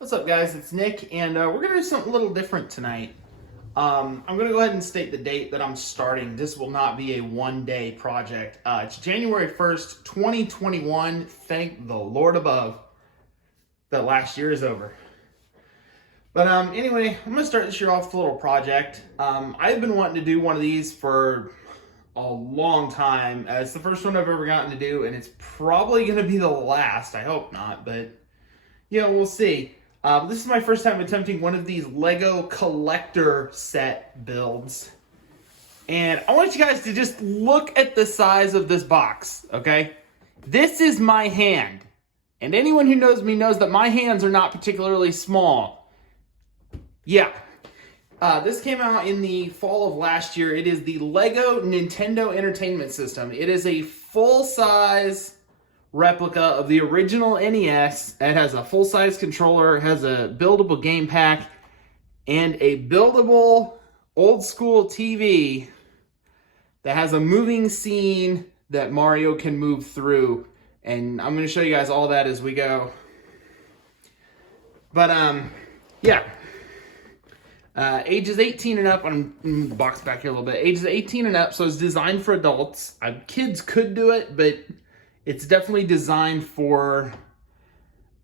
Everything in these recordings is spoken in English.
What's up, guys? It's Nick, and we're going to do something a little different tonight. I'm going to go ahead and state the date that I'm starting. This will not be a one-day project. It's January 1st, 2021. Thank the Lord above that last year is over. But anyway, I'm going to start this year off with a little project. I've been wanting to do one of these for a long time. It's the first one I've ever gotten to do, and it's probably going to be the last. I hope not, but we'll see. This is my first time attempting one of these Lego collector set builds. And I want you guys to just look at the size of this box, okay? This is my hand. And anyone who knows me knows that my hands are not particularly small. Yeah. This came out in the fall of last year. It is the Lego Nintendo Entertainment System. It is a full-size replica of the original NES. It has a full-size controller, it has a buildable game pack, and a buildable old-school TV that has a moving scene that Mario can move through. And I'm going to show you guys all that as we go. But, yeah. Ages 18 and up, I'm in the box back here a little bit. Ages 18 and up, so it's designed for adults. Kids could do it, but it's definitely designed for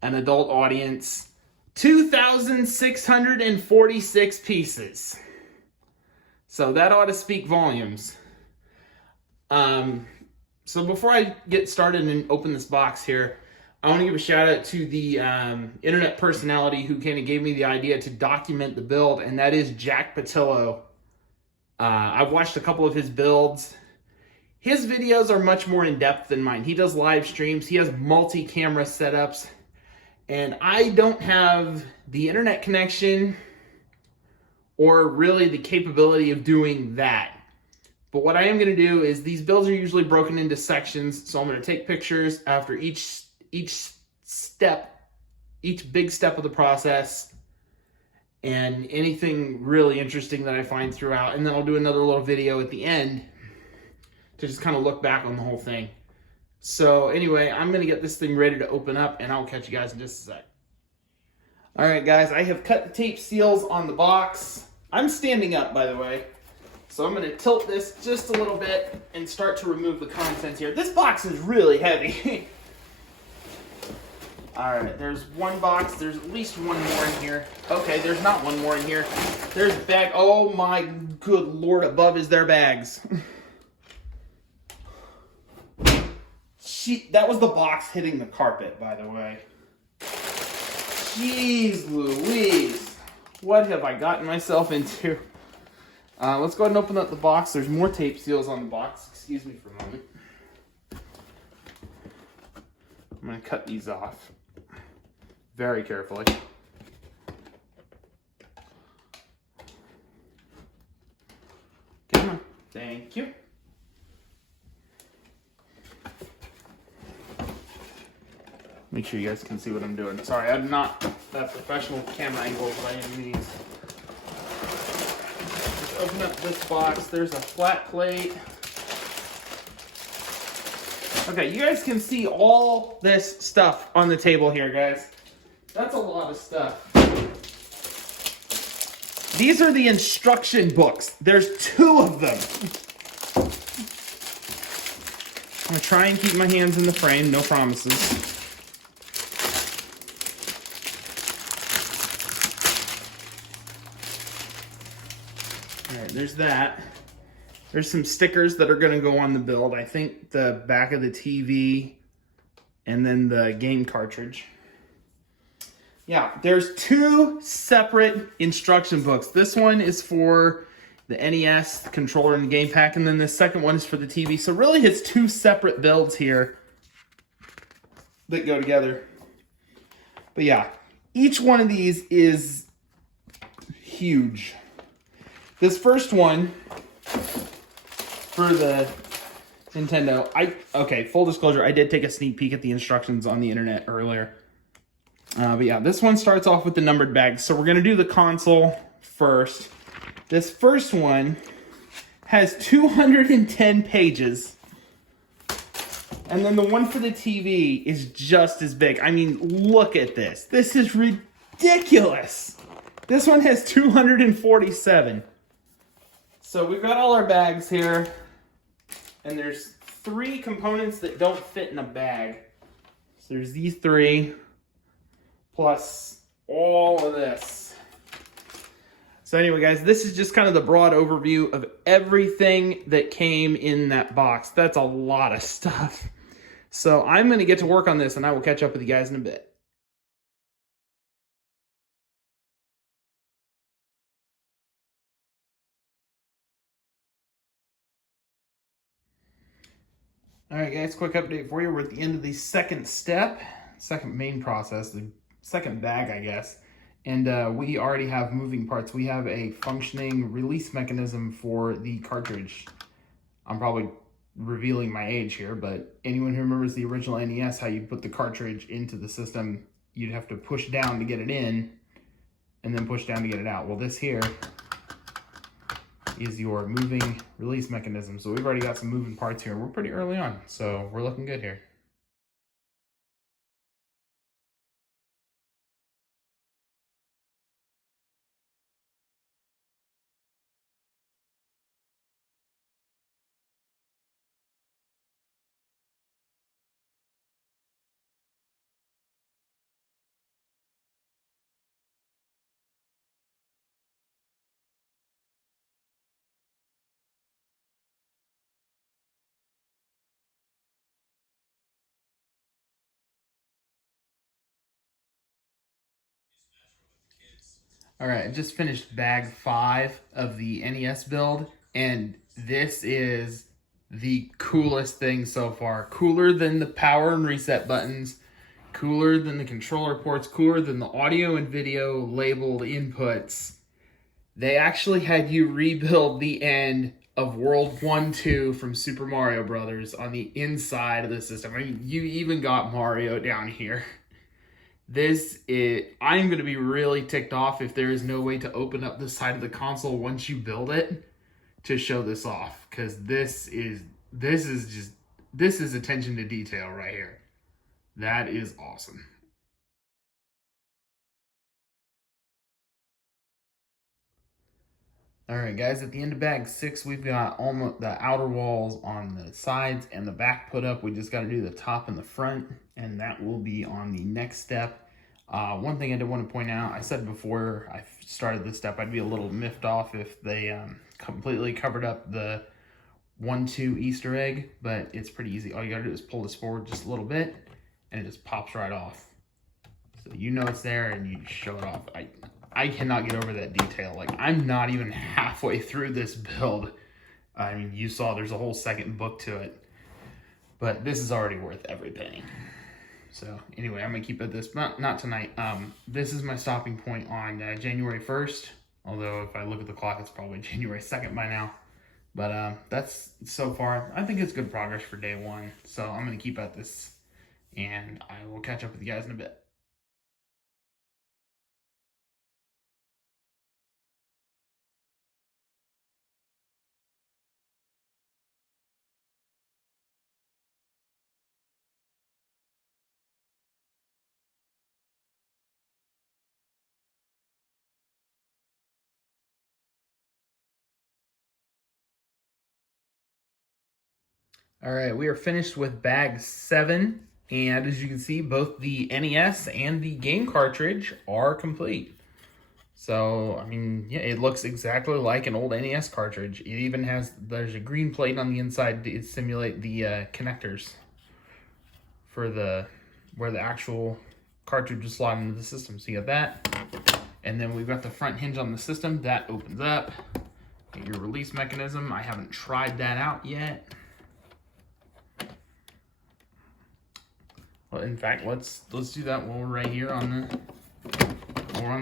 an adult audience. 2,646 pieces. So that ought to speak volumes. So before I get started and open this box here, I want to give a shout out to the internet personality who kind of gave me the idea to document the build, and that is Jack Patillo. I've watched a couple of his builds. His videos are much more in-depth than mine. He does live streams. He has multi-camera setups. And I don't have the internet connection or really the capability of doing that. But what I am going to do is these builds are usually broken into sections. So I'm going to take pictures after each step, each big step of the process, and anything really interesting that I find throughout. And then I'll do another little video at the end to just kind of look back on the whole thing. So anyway, I'm going to get this thing ready to open up, and I'll catch you guys in just a sec. All right, guys, I have cut the tape seals on the box. I'm standing up, by the way. So I'm going to tilt this just a little bit and start to remove the contents here. This box is really heavy. All right, there's one box. There's at least one more in here. Okay, there's not one more in here. There's a bag. Oh my good Lord, above is their bags. That was the box hitting the carpet, by the way. Jeez Louise. What have I gotten myself into? Let's go ahead and open up the box. There's more tape seals on the box. Excuse me for a moment. I'm going to cut these off very carefully. Come on. Thank you. Make sure you guys can see what I'm doing. Sorry, I'm not that professional camera angle by any means. Just open up this box. There's a flat plate. Okay, you guys can see all this stuff on the table here, guys. That's a lot of stuff. These are the instruction books. There's 2 of them. I'm going to try and keep my hands in the frame. No promises. Alright, there's that. There's some stickers that are going to go on the build. I think the back of the TV and then the game cartridge. Yeah, there's 2 separate instruction books. This one is for the NES, the controller, and the game pack, and then the second one is for the TV. So really it's 2 separate builds here that go together. But yeah, each one of these is huge. This first one for the Nintendo, okay, full disclosure, I did take a sneak peek at the instructions on the internet earlier. But yeah, this one starts off with the numbered bags. So we're going to do the console first. This first one has 210 pages. And then the one for the TV is just as big. I mean, look at this. This is ridiculous. ridiculous. This one has 247. So we've got all our bags here, and there's 3 components that don't fit in a bag. So there's these 3, plus all of this. So anyway, guys, this is just kind of the broad overview of everything that came in that box. That's a lot of stuff. So I'm going to get to work on this, and I will catch up with you guys in a bit. All right, guys, quick update for you. We're at the end of the second step, second main process, the second bag, I guess. And we already have moving parts. We have a functioning release mechanism for the cartridge. I'm probably revealing my age here, but anyone who remembers the original NES, how you put the cartridge into the system, you'd have to push down to get it in, and then push down to get it out. Well, this here is your moving release mechanism. So we've already got some moving parts here. We're pretty early on, so we're looking good here. All right, I just finished bag 5 of the NES build, and this is the coolest thing so far. Cooler than the power and reset buttons, cooler than the controller ports, cooler than the audio and video labeled inputs. They actually had you rebuild the end of World 1-2 from Super Mario Brothers on the inside of the system. I mean, you even got Mario down here. I'm going to be really ticked off if there is no way to open up the side of the console once you build it to show this off, because this is attention to detail right here. That is awesome. All right, guys, at the end of bag 6, we've got almost the outer walls on the sides and the back put up. We just got to do the top and the front, and that will be on the next step. One thing I did want to point out, I said before I started this step, I'd be a little miffed off if they completely covered up the 1-2 Easter egg, but it's pretty easy. All you got to do is pull this forward just a little bit, and it just pops right off. So you know it's there, and you just show it off. I cannot get over that detail. Like, I'm not even halfway through this build. I mean, you saw there's a whole second book to it. But this is already worth every penny. So, anyway, I'm going to keep it this, not tonight. This is my stopping point on January 1st. Although, if I look at the clock, it's probably January 2nd by now. But that's, so far, I think it's good progress for day 1. So, I'm going to keep at this. And I will catch up with you guys in a bit. All right, we are finished with bag 7, and as you can see, both the NES and the game cartridge are complete. So, I mean, yeah, it looks exactly like an old NES cartridge. It even there's a green plate on the inside to simulate the connectors for where the actual cartridge is slotted into the system. So you got that, and then we've got the front hinge on the system. That opens up. Get your release mechanism. I haven't tried that out yet. Well, in fact, let's do that while we're right here on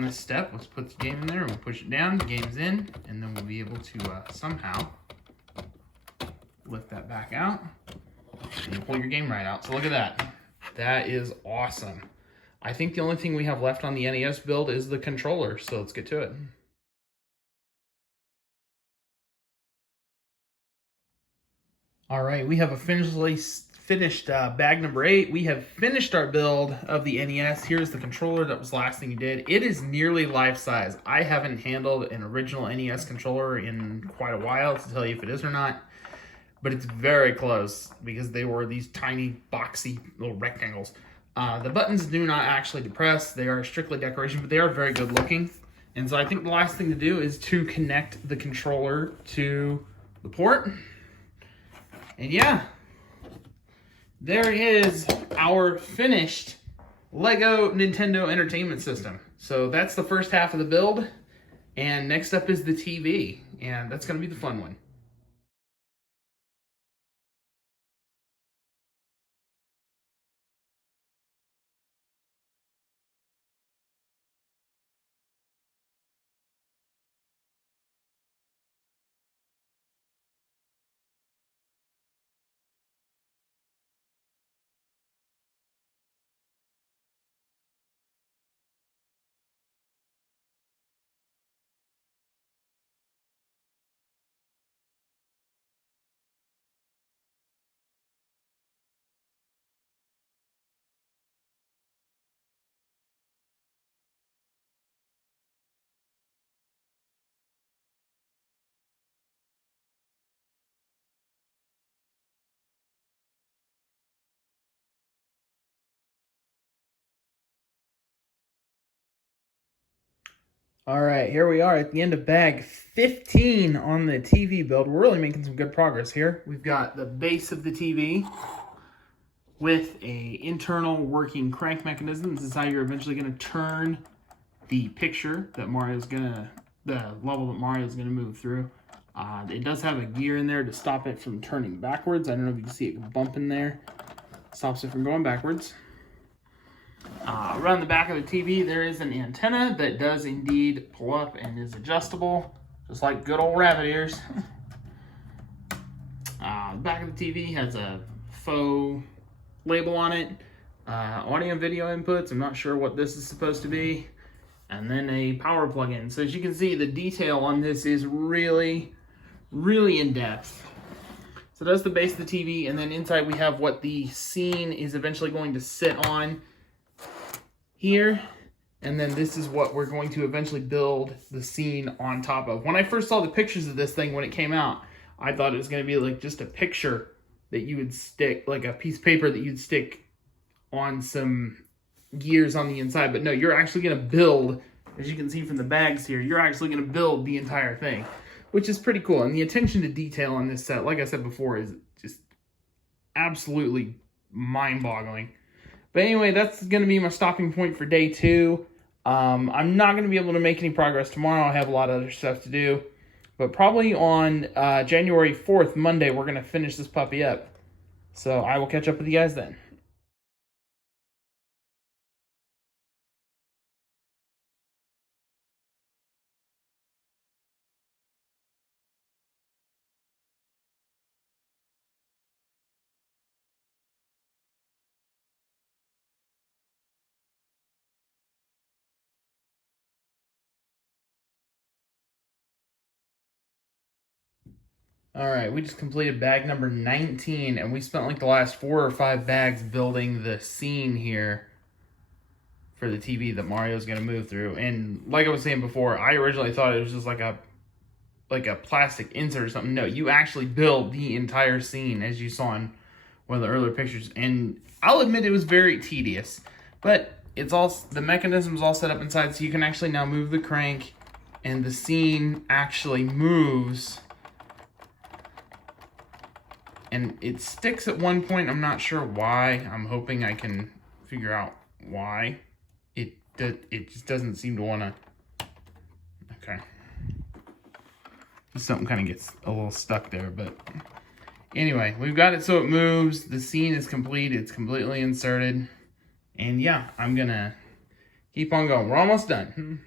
this step. Let's put the game in there, and we'll push it down. The game's in, and then we'll be able to somehow lift that back out, and you pull your game right out. So look at that. That is awesome. I think the only thing we have left on the NES build is the controller, so let's get to it. All right, we have officially finished bag number 8. We have finished our build of the NES. Here's the controller. That was the last thing you did. It is nearly life size. I haven't handled an original NES controller in quite a while to tell you if it is or not, but it's very close because they were these tiny, boxy little rectangles. The buttons do not actually depress. They are strictly decoration, but they are very good looking. And so I think the last thing to do is to connect the controller to the port. And yeah, there is our finished Lego Nintendo Entertainment System. So that's the first half of the build. And next up is the TV. And that's going to be the fun one. All right, here we are at the end of bag 15 on the TV build. We're really making some good progress here. We've got the base of the TV with a internal working crank mechanism. This is how you're eventually going to turn the picture that the level that Mario's going to move through. It does have a gear in there to stop it from turning backwards. I don't know if you can see it bumping there. Stops it from going backwards. Around the back of the TV, there is an antenna that does indeed pull up and is adjustable, just like good old rabbit ears. The back of the TV has a faux label on it. Audio and video inputs, I'm not sure what this is supposed to be. And then a power plug-in. So as you can see, the detail on this is really, really in depth. So that's the base of the TV, and then inside we have what the scene is eventually going to sit on here, and then this is what we're going to eventually build the scene on top of. When I first saw the pictures of this thing when it came out, I thought it was going to be like just a picture that you would stick, like a piece of paper that you'd stick on some gears on the inside. But no, you're actually going to build, as you can see from the bags here, you're actually going to build the entire thing, which is pretty cool. And the attention to detail on this set, like I said before, is just absolutely mind-boggling. But anyway, that's going to be my stopping point for day 2. I'm not going to be able to make any progress tomorrow. I have a lot of other stuff to do. But probably on January 4th, Monday, we're going to finish this puppy up. So I will catch up with you guys then. All right, we just completed bag number 19, and we spent like the last 4 or 5 bags building the scene here for the TV that Mario's going to move through. And like I was saying before, I originally thought it was just like a plastic insert or something. No, you actually build the entire scene, as you saw in one of the earlier pictures. And I'll admit it was very tedious, but it's all, the mechanism's all set up inside, so you can actually now move the crank, and the scene actually moves. And it sticks at one point. I'm not sure why. I'm hoping I can figure out why. It just doesn't seem to want to. Okay. Something kind of gets a little stuck there, but anyway, we've got it so it moves. The scene is complete. It's completely inserted. And yeah, I'm going to keep on going. We're almost done.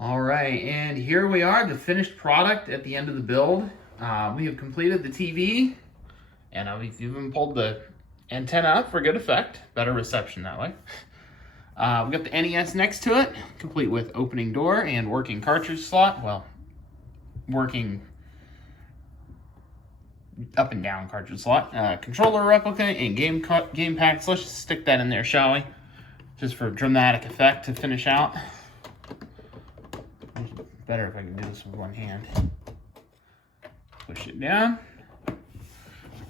All right, and here we are, the finished product at the end of the build. We have completed the TV, and we've even pulled the antenna up for good effect. Better reception that way. We've got the NES next to it, complete with opening door and working cartridge slot. Well, working up and down cartridge slot. Controller replica and game pack. So let's just stick that in there, shall we? Just for dramatic effect to finish out. Better if I can do this with one hand. Push it down.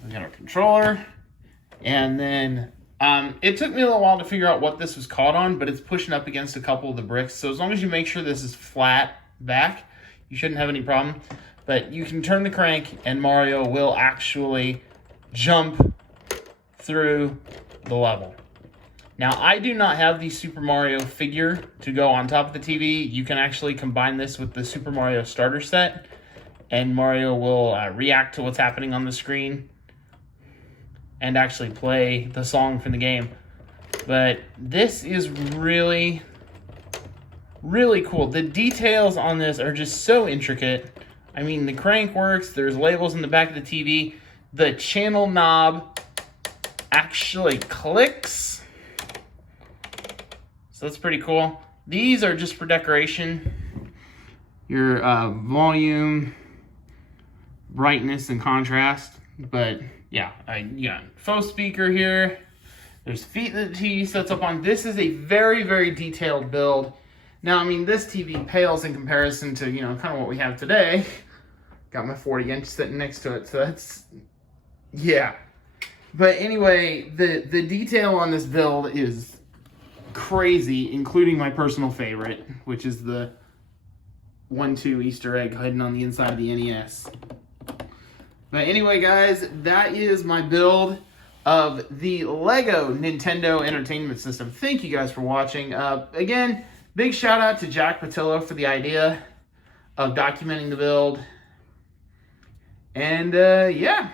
We got our controller. And then it took me a little while to figure out what this was caught on, but it's pushing up against a couple of the bricks. So as long as you make sure this is flat back, you shouldn't have any problem. But you can turn the crank and Mario will actually jump through the level. Now, I do not have the Super Mario figure to go on top of the TV. You can actually combine this with the Super Mario starter set, and Mario will react to what's happening on the screen and actually play the song from the game. But this is really, really cool. The details on this are just so intricate. I mean, the crank works. There's labels in the back of the TV. The channel knob actually clicks. So that's pretty cool. These are just for decoration. Your volume, brightness, and contrast. But yeah, you got faux speaker here. There's feet that the TV sets up on. This is a very, very detailed build. Now, I mean, this TV pales in comparison to, you know, kind of what we have today. Got my 40-inch sitting next to it, so that's, yeah. But anyway, the detail on this build is crazy, including my personal favorite, which is the 1-2 Easter egg hiding on the inside of the NES. But anyway, guys, that is my build of the Lego Nintendo Entertainment System. Thank you guys for watching. Again, big shout out to Jack Patillo for the idea of documenting the build. And yeah,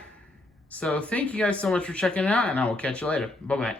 so thank you guys so much for checking it out, and I will catch you later. Bye-bye.